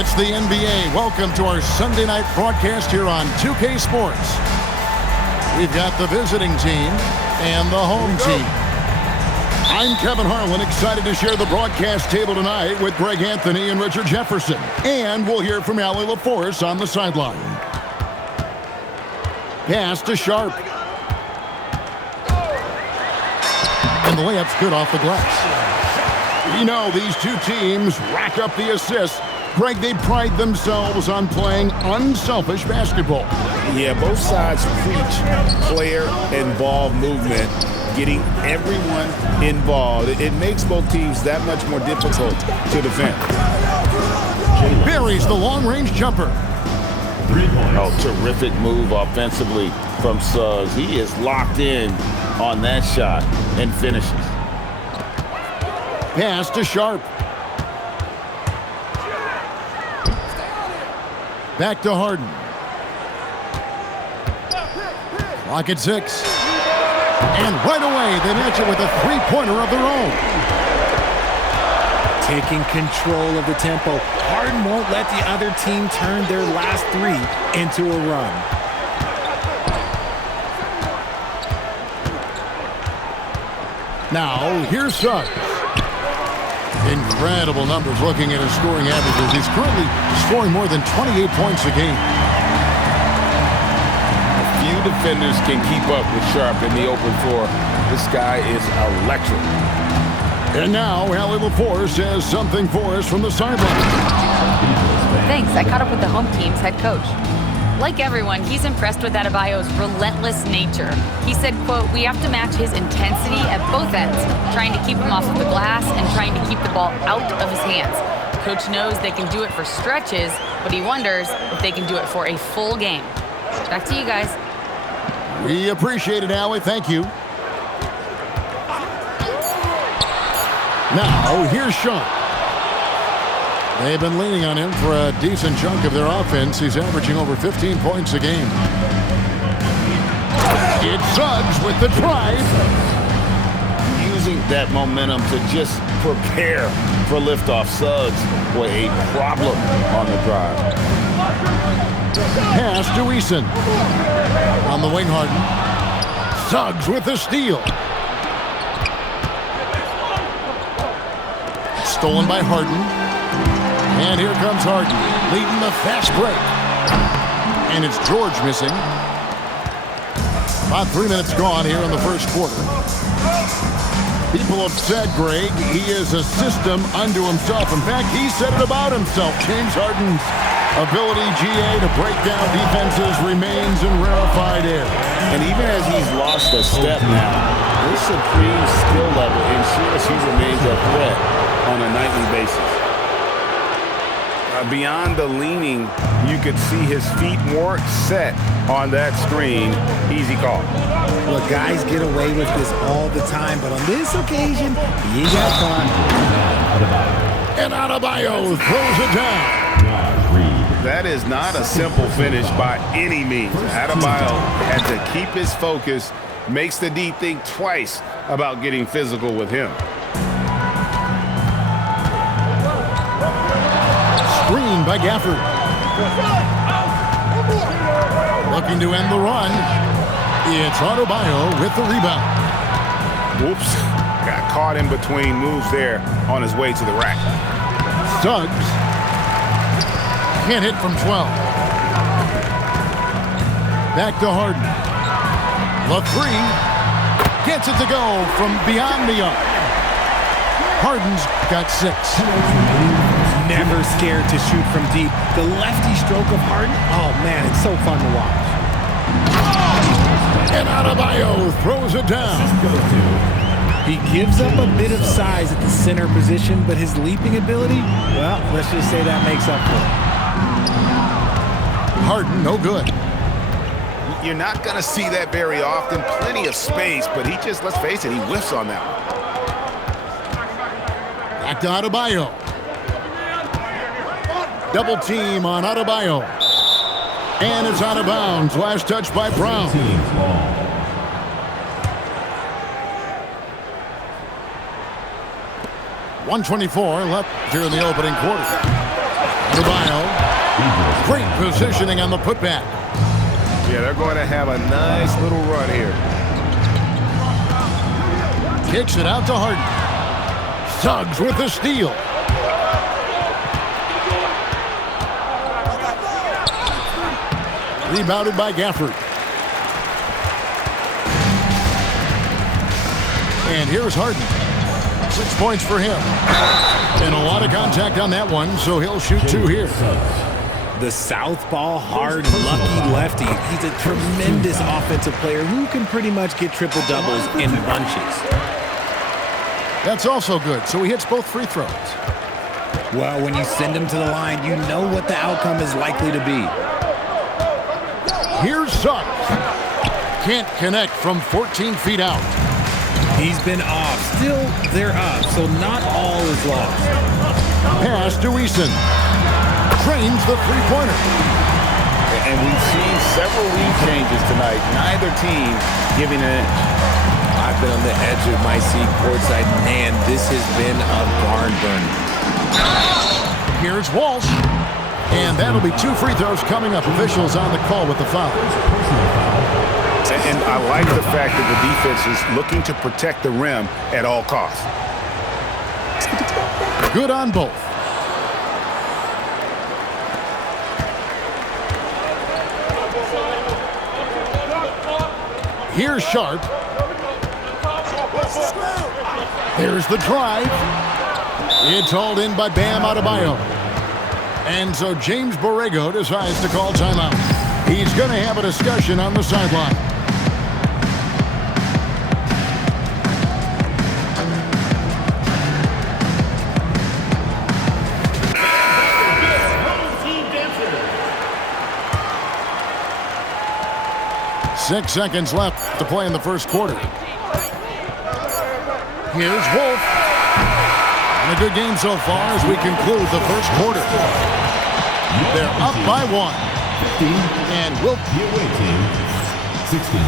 It's the NBA. Welcome to our Sunday night broadcast here on 2K Sports. We've got the visiting team and the home team. I'm Kevin Harlan, excited to share the broadcast table tonight with Greg Anthony and Richard Jefferson. And we'll hear from Allie LaForce on the sideline. Pass to Sharp. And the layup's good off the glass. We know these two teams rack up the assists. Greg, they pride themselves on playing unselfish basketball. Yeah, both sides preach player and ball movement, getting everyone involved. It makes both teams that much more difficult to defend. Buries the long-range jumper. Oh, terrific move offensively from Suggs. He is locked in on that shot and finishes. Pass to Sharp. Back to Harden. Clock at 6. And right away, they match it with a three-pointer of their own. Taking control of the tempo. Harden won't let the other team turn their last three into a run. Now, here's Suggs. Incredible numbers looking at his scoring averages. He's currently scoring more than 28 points a game. A few defenders can keep up with Sharp in the open floor. This guy is electric. And now, Allie LaForce has something for us from the sideline. Thanks. I caught up with the home team's head coach. Like everyone, he's impressed with Adebayo's relentless nature. He said, quote, "We have to match his intensity at both ends, trying to keep him off of the glass and trying to keep the ball out of his hands. Coach knows they can do it for stretches, but he wonders if they can do it for a full game." Back to you guys. We appreciate it, Allie. Thank you. Now, here's Sean. They've been leaning on him for a decent chunk of their offense. He's averaging over 15 points a game. It's Suggs with the drive. Using that momentum to just prepare for liftoff. Suggs, boy, a problem on the drive. Pass to Eason. On the wing, Harden. Suggs with the steal. Stolen by Harden. And here comes Harden, leading the fast break. And it's George missing. About 3 minutes gone here in the first quarter. People have said, Greg, he is a system unto himself. In fact, he said it about himself. James Harden's ability, GA, to break down defenses remains in rarefied air. And even as he's lost a step now, his supreme skill level ensures he remains a threat on a nightly basis. Beyond the leaning, you could see his feet more set on that screen. Easy call. Look, guys get away with this all the time, but on this occasion, he got caught. And Adebayo throws it down. That is not a simple finish by any means. Adebayo had to keep his focus, makes the D think twice about getting physical with him. Screen by Gafford. Looking to end the run. It's Adebayo with the rebound. Whoops. Got caught in between moves there on his way to the rack. Suggs. Can't hit from 12. Back to Harden. The three. Gets it to go from beyond the arc. Harden's got 6. Never scared to shoot from deep. The lefty stroke of Harden, oh man, it's so fun to watch. And Adebayo throws it down. He gives up a bit of size at the center position, but his leaping ability, well, let's just say that makes up for Harden, no good. You're not going to see that very often. Plenty of space, but he just, let's face it, he whiffs on that one. Back to Adebayo. Double team on Adebayo. And it's out of bounds. Last touch by Brown. 1:24 left here in the opening quarter. Adebayo. Great positioning on the putback. Yeah, they're going to have a nice little run here. Kicks it out to Harden. Suggs with the steal. Rebounded by Gafford. And here's Harden. 6 points for him. And a lot of contact on that one, so he'll shoot 2 here. The southpaw, hard, lucky lefty. He's a tremendous offensive player who can pretty much get triple-doubles in bunches. That's also good, so he hits both free throws. Well, when you send him to the line, you know what the outcome is likely to be. Here's Suggs. Can't connect from 14 feet out. He's been off. Still, they're up, so not all is lost. Pass to Eason. Drains the three-pointer. And we've seen several lead changes tonight. Neither team giving an inch. I've been on the edge of my seat courtside. Man, this has been a barn burner. Here's Walsh. And that'll be 2 free throws coming up. Officials on the call with the foul. And I like the fact that the defense is looking to protect the rim at all costs. Good on both. Here's Sharp. There's the drive. It's hauled in by Bam Adebayo. And so James Borrego decides to call timeout. He's going to have a discussion on the sideline. Six seconds left to play in the first quarter. Here's Wolf. And a good game so far as we conclude the first quarter. They're up by 1. And Wolf. The away team, 16.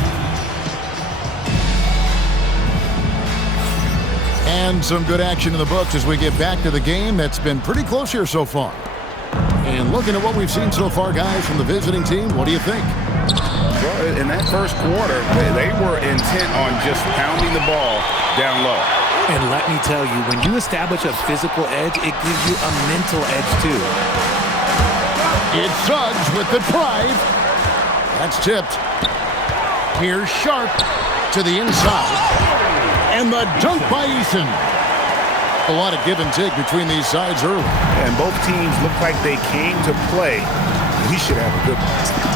And some good action in the books as we get back to the game that's been pretty close here so far. And looking at what we've seen so far, guys, from the visiting team, what do you think? Well, in that first quarter, they were intent on just pounding the ball down low. And let me tell you, when you establish a physical edge, it gives you a mental edge, too. It's Suggs with the drive. That's tipped. Here's Sharp to the inside. And the dunk by Eason. A lot of give and take between these sides early. And both teams look like they came to play. We should have a good one.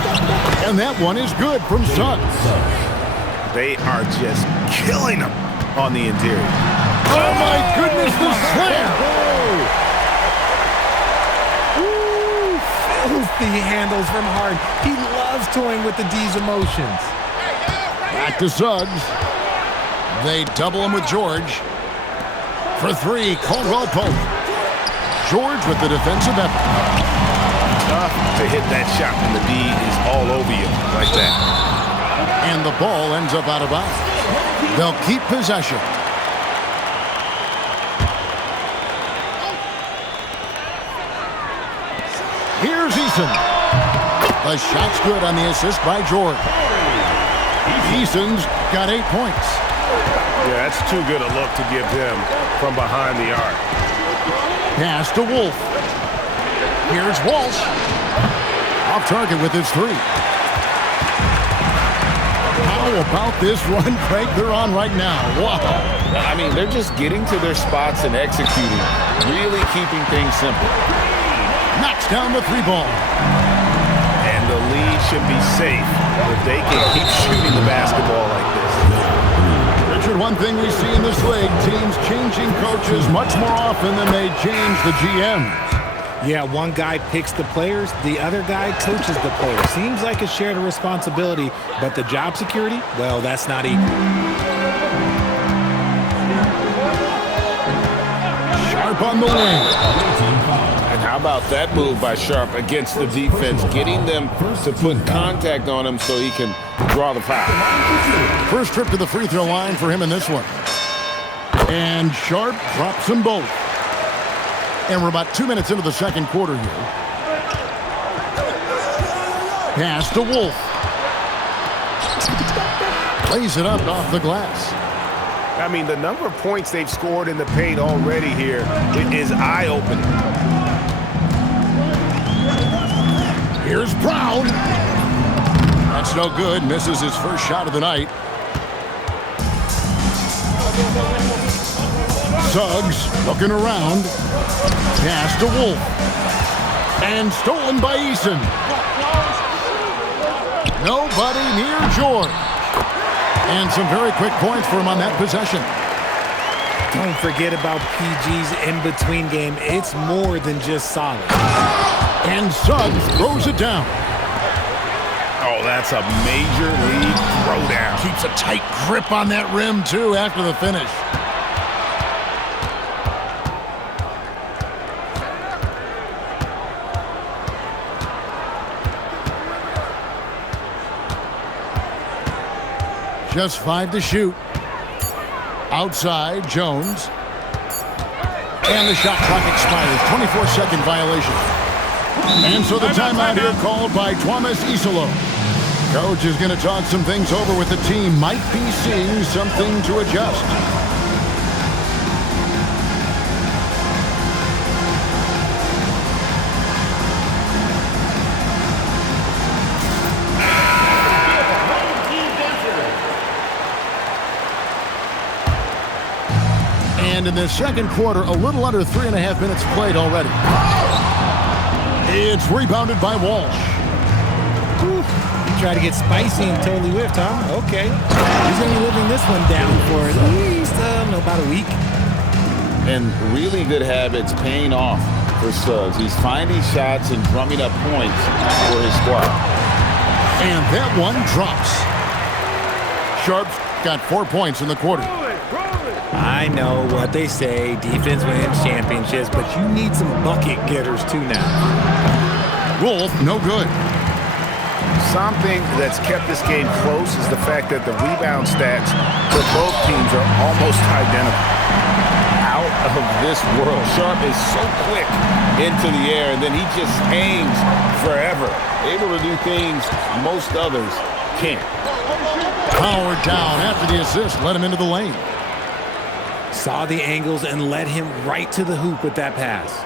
And that one is good from Suggs. They are just killing them on the interior. Oh, my goodness, the slam! Ooh, filthy handles from Harden. He loves toying with the D's emotions. Back to Suggs. They double him with George. For 3, Caldwell Pope. George with the defensive effort. Tough to hit that shot when the D is all over you like that. And the ball ends up out of bounds. They'll keep possession. Here's Eason. The shot's good on the assist by George. Eason's got 8 points. Yeah, that's too good a look to give him from behind the arc. Pass to Wolf. Here's Walsh. Off target with his 3. How about this run, Craig, they're on right now? Wow. I mean, they're just getting to their spots and executing, really keeping things simple. Knocks down the 3 ball. And the lead should be safe if they can keep shooting the basketball like this. Richard, one thing we see in this league, teams changing coaches much more often than they change the GMs. Yeah, one guy picks the players, the other guy coaches the players. Seems like a shared responsibility, but the job security, well, that's not equal. Sharp on the wing. And how about that move by Sharp against the defense, getting them to put contact on him so he can draw the foul. First trip to the free throw line for him in this one. And Sharp drops them both. And we're about 2 minutes into the second quarter here. Pass to Wolf. Lays it up off the glass. I mean, the number of points they've scored in the paint already here is eye-opening. Here's Brown. That's no good. Misses his first shot of the night. Suggs looking around. Pass to Wolf. And stolen by Eason. Nobody near George. And some very quick points for him on that possession. Don't forget about PG's in-between game. It's more than just solid. And Suggs throws it down. Oh, that's a major league throwdown. Keeps a tight grip on that rim, too, after the finish. Just 5 to shoot. Outside, Jones. And the shot clock expires. 24-second violation. And so the timeout here called by Thomas Isolo. Coach is going to talk some things over with the team. Might be seeing something to adjust. And in the second quarter, a little under 3.5 minutes played already. It's rebounded by Walsh. Whew. You try to get spicy and totally whiffed, huh? Okay. He's going to be living this one down for at least about a week. And really good habits paying off for Suggs. He's finding shots and drumming up points for his squad. And that one drops. Sharp's got 4 points in the quarter. I know what they say, defense wins championships, but you need some bucket getters too now. Wolf, no good. Something that's kept this game close is the fact that the rebound stats for both teams are almost identical. Out of this world. Sharp is so quick into the air, and then he just hangs forever. Able to do things most others can't. Powered down after the assist, let him into the lane. Saw the angles and led him right to the hoop with that pass.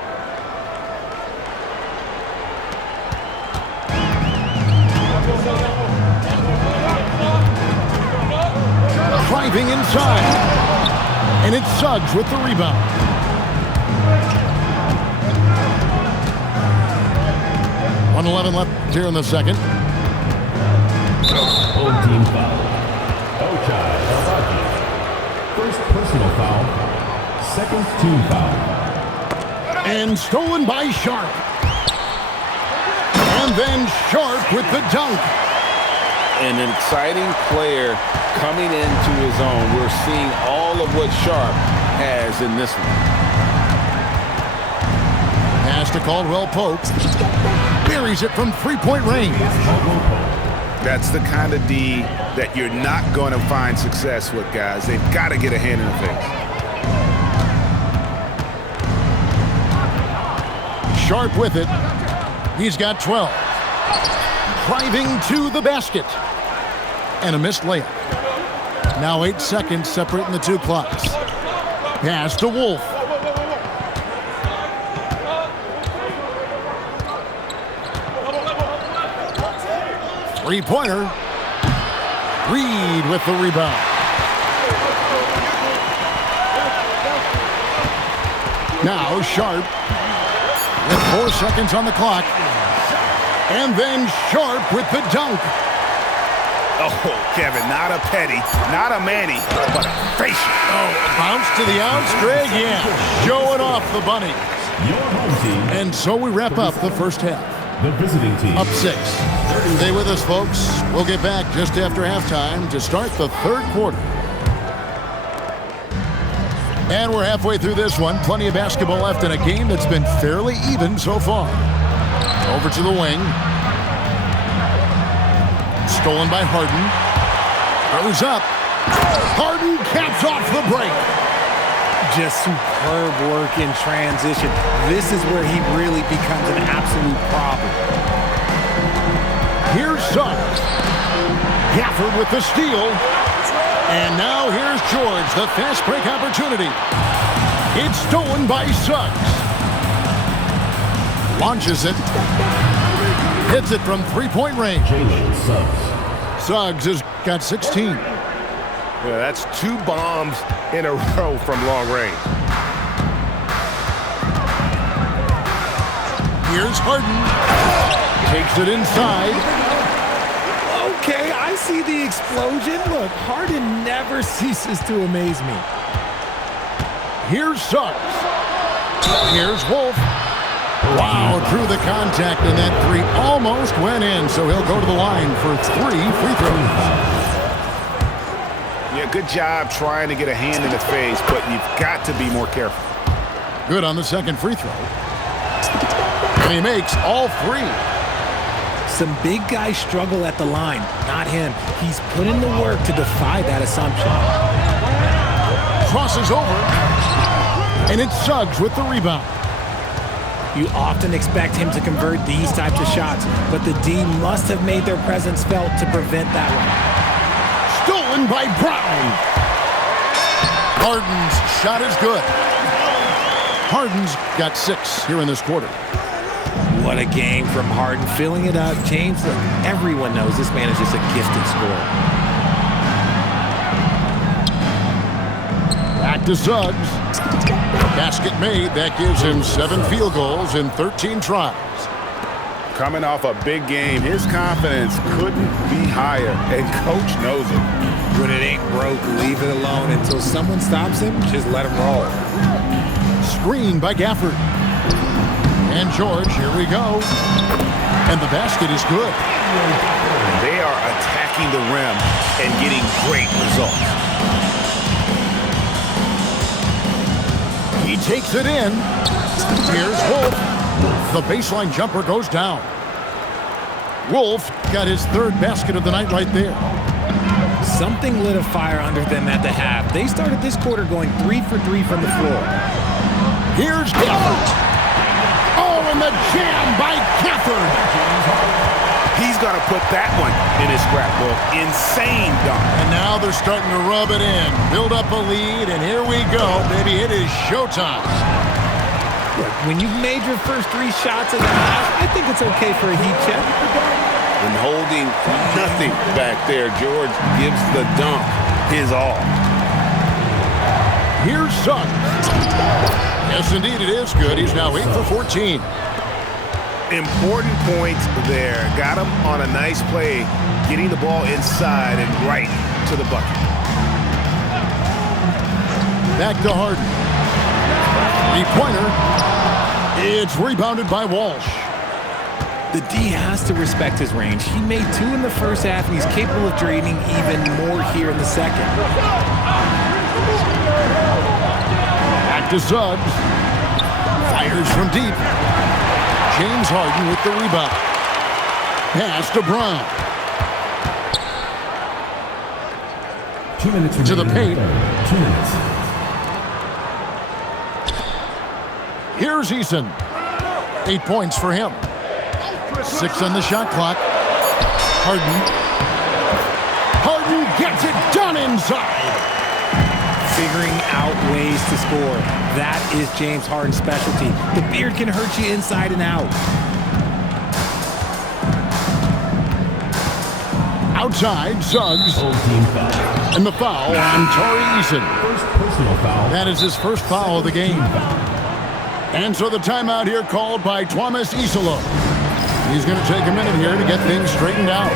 Driving inside. And it's Suggs with the rebound. .111 left here in the second. Home team foul. Ochai Obaki. First personal foul. Second team foul. And stolen by Sharp. And then Sharp with the dunk. And an exciting player coming into his own. We're seeing all of what Sharp has in this one. Pass to Caldwell Pope. Buries it from three-point range. That's the kind of D that you're not going to find success with, guys. They've got to get a hand in the face. Sharp with it. He's got 12. Driving to the basket. And a missed layup. Now 8 seconds separating the two clocks. Pass to Wolf. Three-pointer. Reed with the rebound. Now Sharp with 4 seconds on the clock. And then Sharp with the dunk. Oh, Kevin, not a Petty, not a Manny, but a facial. Oh, bounce to the outs, Greg. Yeah, showing off the bunny. Your home team. And so we wrap up the first half. The visiting team. Up 6. Stay with us, folks. We'll get back just after halftime to start the third quarter. And we're halfway through this one. Plenty of basketball left in a game that's been fairly even so far. Over to the wing. Stolen by Harden. Goes up. Harden caps off the break. Just superb work in transition. This is where he really becomes an absolute problem. Here's Suggs. Gafford with the steal. And now here's George, the fast break opportunity. It's stolen by Suggs. Launches it. Hits it from three-point range. Suggs has got 16. Yeah, that's 2 bombs in a row from long range. Here's Harden. Takes it inside. Okay, I see the explosion. Look, Harden never ceases to amaze me. Here's Suggs. Here's Wolf. Wow, through the contact, and that 3 almost went in, so he'll go to the line for 3 free throws. Yeah, good job trying to get a hand in the face, but you've got to be more careful. Good on the second free throw. And he makes all 3. Some big guys struggle at the line, not him. He's put in the work to defy that assumption. Crosses over, and it's Suggs with the rebound. You often expect him to convert these types of shots, but the D must have made their presence felt to prevent that one. Stolen by Brown. Harden's shot is good. Harden's got 6 here in this quarter. What a game from Harden, filling it up. James, look, everyone knows this man is just a gifted scorer. Back to Suggs. Basket made. That gives him 7 field goals in 13 tries. Coming off a big game, his confidence couldn't be higher, and coach knows it. When it ain't broke, leave it alone until someone stops him. Just let him roll. Screen by Gafford. And George, here we go. And the basket is good. They are attacking the rim and getting great results. He takes it in. Here's Wolf. The baseline jumper goes down. Wolf got his 3rd basket of the night right there. Something lit a fire under them at the half. They started this quarter going 3 for 3 from the floor. Here's Gafford. Oh, and the jam by Gafford. He's going to put that one in his scrapbook. Insane dunk. And now they're starting to rub it in. Build up a lead, and here we go, baby. It is showtime. Look, when you've made your first 3 shots in the half, I think it's okay for a heat check. And holding nothing back there, George gives the dunk his all. Here's Suggs. Yes, indeed, it is good. He's now 8 for 14. Important points there. Got him on a nice play, getting the ball inside and right to the bucket. Back to Harden. 3-pointer. It's rebounded by Walsh. The D has to respect his range. He made 2 in the first half, and he's capable of draining even more here in the second. Back to Suggs. Fires from deep. James Harden with the rebound. Pass to Brown. 2 minutes To the paint. 2 minutes. Here's Eason. 8 points for him. 6 on the shot clock. Harden. Harden gets it done inside. Figuring out ways to score. That is James Harden's specialty. The beard can hurt you inside and out. Outside, Suggs. Full team foul. And the foul on Torrey Eason. First personal foul. That is his first foul of the game. And so the timeout here called by Thomas Isolo. He's going to take a minute here to get things straightened out.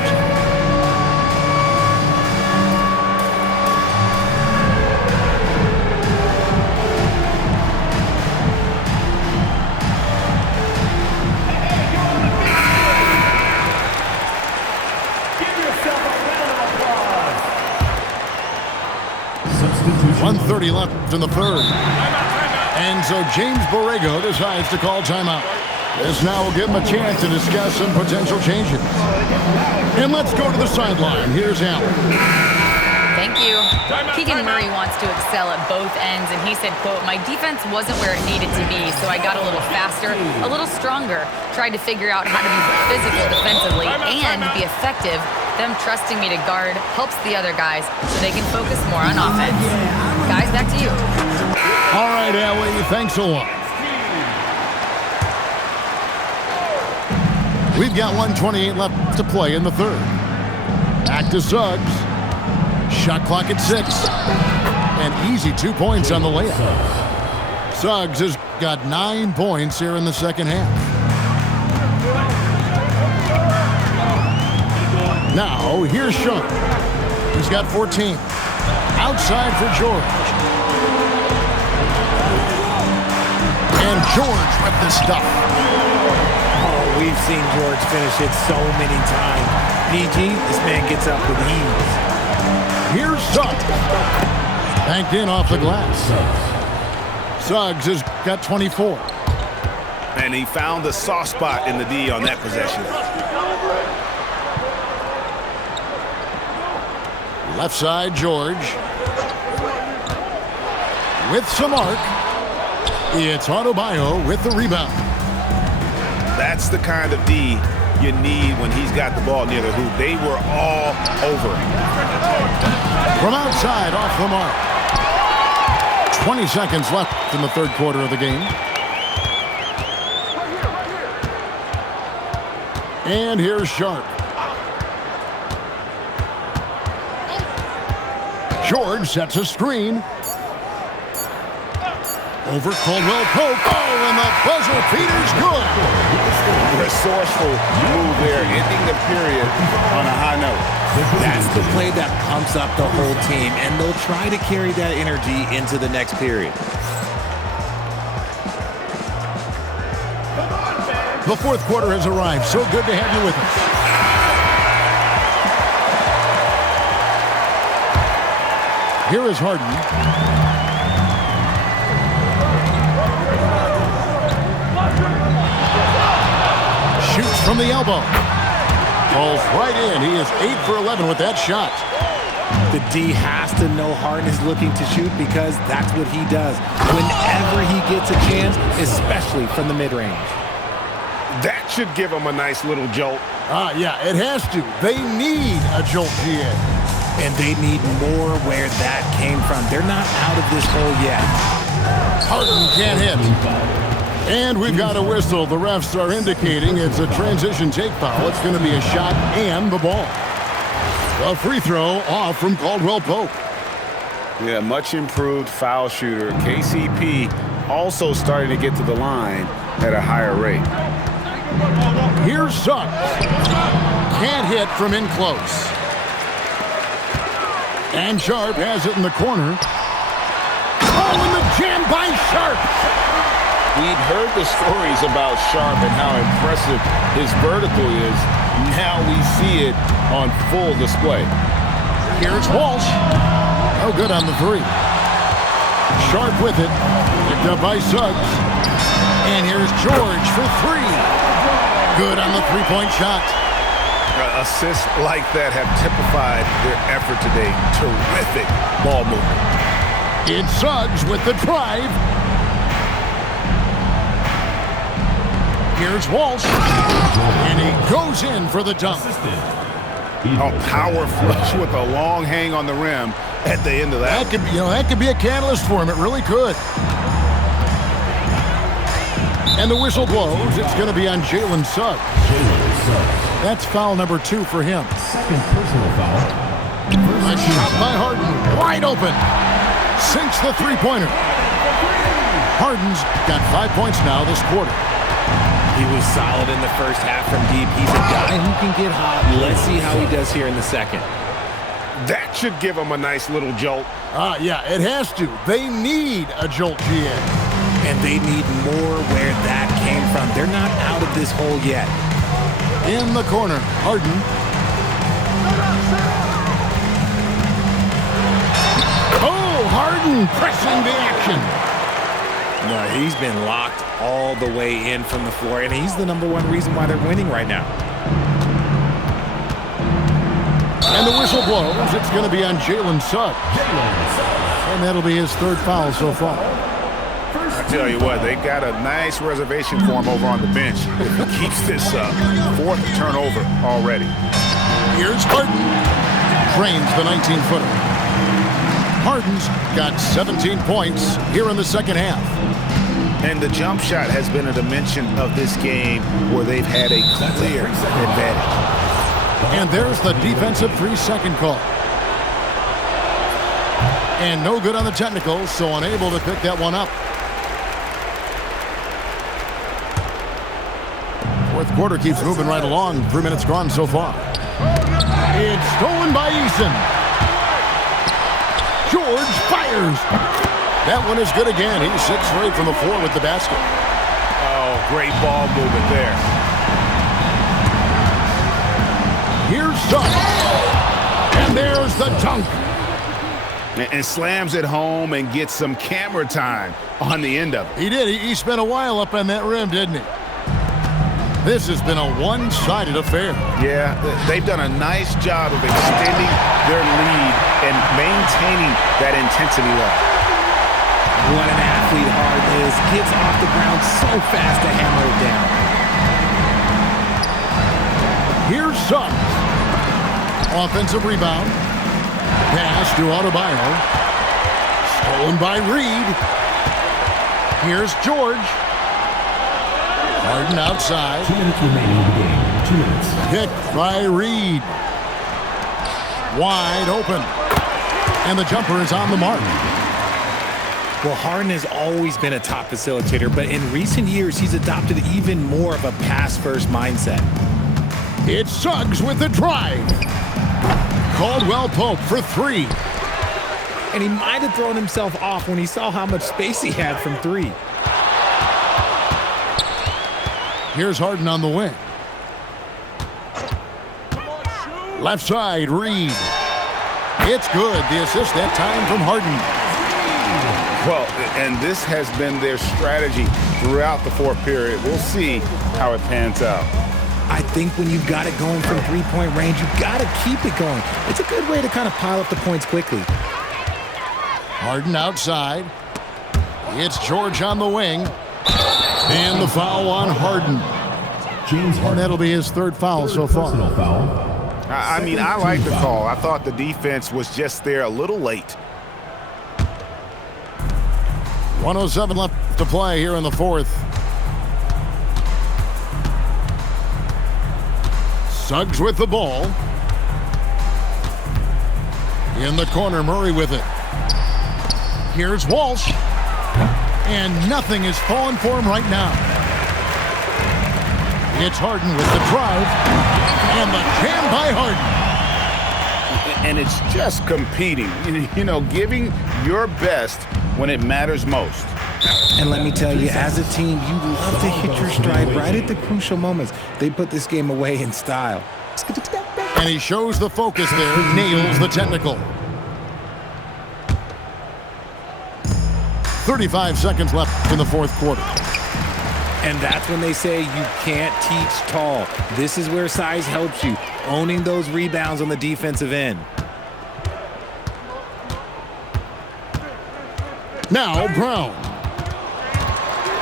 1:30 left in the third. And so James Borrego decides to call timeout. This now will give him a chance to discuss some potential changes. And let's go to the sideline. Here's Allen. Thank you. Keegan Murray wants to excel at both ends, and he said, quote, "My defense wasn't where it needed to be, so I got a little faster, a little stronger, tried to figure out how to be physical defensively and be effective. Them trusting me to guard helps the other guys so they can focus more on offense." Guys, back to you. All right, Allie, thanks a lot. We've got 1:28 left to play in the third. Back to Suggs. Shot clock at 6. An easy 2 points on the layup. Suggs has got 9 points here in the second half. Now, here's Sean. He's got 14. Outside for George. And George with the stuff. Oh, we've seen George finish it so many times. PG, this man gets up with ease. Here's Suggs. Banked in off the glass. Suggs has got 24. And he found the soft spot in the D on that possession. Left side, George. With some arc. It's Adebayo with the rebound. That's the kind of D you need when he's got the ball near the hoop. They were all over him. From outside, off the mark. 20 seconds left in the third quarter of the game. And here's Sharp. George sets a screen. Over Caldwell Pope. Oh, and the buzzer beater's good. Resourceful move there, ending the period on a high note. That's the play that pumps up the whole team, and they'll try to carry that energy into the next period. The fourth quarter has arrived. So good to have you with us. Here is Harden. Shoots from the elbow. Falls right in. He is 8 for 11 with that shot. The D has to know Harden is looking to shoot because that's what he does whenever he gets a chance, especially from the mid-range. That should give him a nice little jolt. Yeah, it has to. They need a jolt GA. And they need more where that came from. They're not out of this hole yet. Harden can't hit. And we've got a whistle. The refs are indicating it's a transition take foul. It's going to be a shot and the ball. A free throw off from Caldwell Pope. Yeah, much improved foul shooter. KCP also starting to get to the line at a higher rate. Here's Suggs. Can't hit from in close. And Sharp has it in the corner. Oh, and the jam by Sharp. We'd heard the stories about Sharp and how impressive his vertical is. Now we see it on full display. Here's Walsh. No good on the three. Sharp with it. Picked up by Suggs. And here's George for three. Good on the three-point shot. Assists like that have typified their effort today. Terrific ball movement. It's Suggs with the drive. Here's Walsh. And he goes in for the dunk. A power flush with a long hang on the rim at the end of that. That could be a catalyst for him. It really could. And the whistle blows. It's going to be on Jalen Suggs. That's foul number 2 for him. Second personal foul. A shot by Harden. Wide open. Sinks the three-pointer. Harden's got 5 points now this quarter. He was solid in the first half from deep. He's a guy who can get hot. Let's see how he does here in the second. That should give him a nice little jolt. Yeah, it has to. They need a jolt GA. And they need more where that came from. They're not out of this hole yet. In the corner, Harden. Oh, Harden pressing the action. No, he's been locked all the way in from the floor, and he's the #1 reason why they're winning right now. And the whistle blows. It's going to be on Jalen Suggs. And that'll be his 3rd foul so far. I tell you what, they got a nice reservation for him over on the bench. If he keeps this up, 4th turnover already. Here's Harden. Drains the 19-footer. Harden's got 17 points here in the second half. And the jump shot has been a dimension of this game where they've had a clear advantage. And there's the defensive 3-second call. And no good on the technical, so unable to pick that one up. 4th quarter keeps moving right along. 3 minutes gone so far. It's stolen by Eason. George fires. That one is good again. He's 6 straight from the floor with the basket. Oh, great ball movement there. Here's Suggs. And there's the dunk. And slams it home and gets some camera time on the end of it. He did. He spent a while up on that rim, didn't he? This has been a one-sided affair. Yeah, they've done a nice job of extending their lead and maintaining that intensity level. What an athlete Harden is. Gets off the ground so fast to hammer it down. Here's Suggs. Offensive rebound. Pass to Adebayo. Stolen by Reed. Here's George. Harden outside. 2 minutes remaining in the game. 2 minutes. Picked by Reed. Wide open. And the jumper is on the mark. Well, Harden has always been a top facilitator, but in recent years, he's adopted even more of a pass-first mindset. It's Suggs with the drive. Caldwell Pope for 3. And he might have thrown himself off when he saw how much space he had from 3. Here's Harden on the wing. Left side, Reed. It's good. The assist that time from Harden. Well, and this has been their strategy throughout the 4th period. We'll see how it pans out. I think when you've got it going from 3-point range, you've got to keep it going. It's a good way to kind of pile up the points quickly. Harden outside. It's George on the wing. And the foul on Harden. James Harden. And that'll be his 3rd foul so far. Personal foul. I mean, I like the call. I thought the defense was just there a little late. 1:07 left to play here in the 4th. Suggs with the ball. In the corner, Murray with it. Here's Walsh. And nothing is falling for him right now. It's Harden with the drive. And the jam by Harden. And it's just competing, you know, giving your best when it matters most. And let me tell you, as a team, you love to hit your stride right at the crucial moments. They put this game away in style. And he shows the focus there, nails the technical. 35 seconds left in the 4th quarter. And that's when they say you can't teach tall. This is where size helps you, owning those rebounds on the defensive end. Now Brown.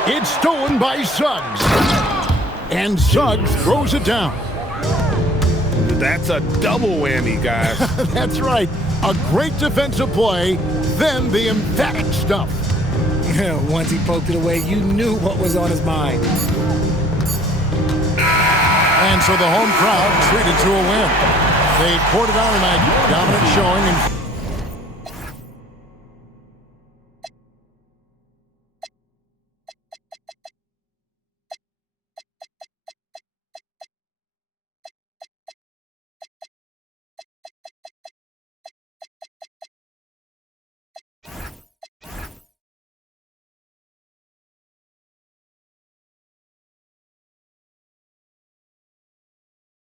It's stolen by Suggs. And Suggs throws it down. That's a double whammy, guys. That's right. A great defensive play, then the emphatic stuff. Once he poked it away, you knew what was on his mind. And so the home crowd treated to a win. They poured it on tonight, dominant showing. And